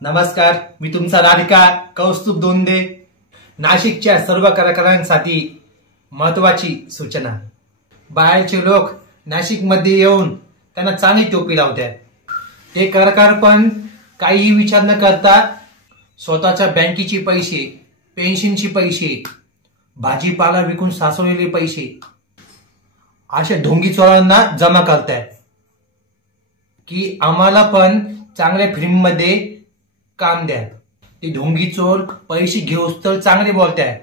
नमस्कार, मी तुमचा राधिका कौस्तुभ दोंदे. नाशिकच्या सर्व कलाकारांसाठी महत्वाची सूचना. बाहेरचे लोक नाशिकमध्ये येऊन त्यांना चांगली टोपी लावतात. ते कलाकार पण काही विचार न करता स्वतःच्या बँकेचे पैसे, पेन्शनचे पैसे, भाजीपाला विकून साचवलेले पैसे अशा ढोंगी चोरांना जमा करतात की आम्हाला पण चांगल्या फिल्म मध्ये काम द्या. ते ढोंगी चोर पैसे घेऊस तर चांगले बोलतात,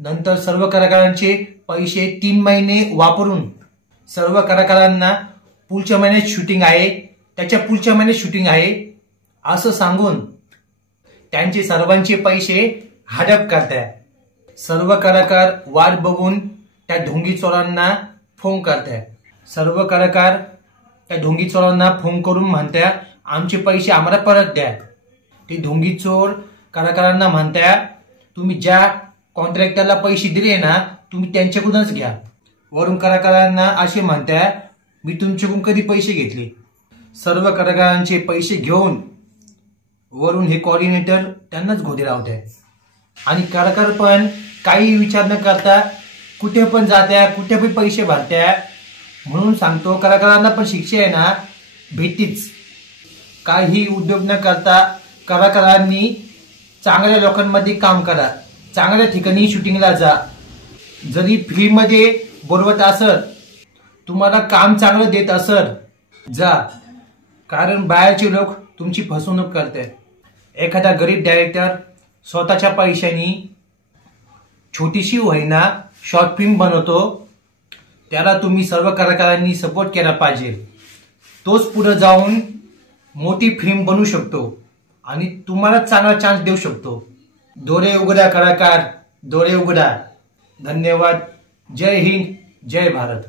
नंतर सर्व कलाकारांचे पैसे 3 महिने वापरून सर्व कलाकारांना पुढच्या महिन्यात शूटिंग आहे, त्याच्या पुढच्या महिन्यात शूटिंग आहे असं सांगून त्यांचे सर्वांचे पैसे हडप करतात. सर्व कलाकार वाट बघून त्या ढोंगी चोरांना फोन करतात. सर्व कलाकार त्या ढोंगी चोरांना फोन करून म्हणतात आमचे पैसे आम्हाला परत द्या. ते ढोंगी चोर कलाकारांना म्हणतात तुम्ही ज्या कॉन्ट्रॅक्टरला पैसे दिले ना तुम्ही त्यांच्याकडूनच घ्या. वरून कलाकारांना असे म्हणतात मी तुमच्याकडून कधी पैसे घेतले. सर्व कलाकारांचे पैसे घेऊन वरून हे कोऑर्डिनेटर त्यांनाच घोडे लावतात. आणि कलाकार पण काही विचार न करता कुठे पण जात्या, कुठे पण पैसे भरत्या. म्हणून सांगतो कलाकारांना पण शिक्षा आहे ना भेटीच. काही उद्योग न करता कलाकारांनी चांगल्या लोकांमध्ये काम करा, चांगल्या ठिकाणी शूटिंगला जा. जरी फ्री मध्ये बोलवत असत, तुम्हाला काम चांगलं देत असत जा, कारण बाहेरचे लोक तुमची फसवणूक करतात. एखादा गरीब डायरेक्टर स्वतःच्या पैशांनी छोटीशी होईना शॉर्ट फिल्म बनवतो, त्याला तुम्ही सर्व कलाकारांनी सपोर्ट केला पाहिजे. तोच पुढे जाऊन मोठी फिल्म बनवू शकतो आणि तुम्हाला चांगला चान्स देऊ शकतो. डोळे उघडा कलाकार, डोळे उघडा. धन्यवाद. जय हिंद, जय भारत.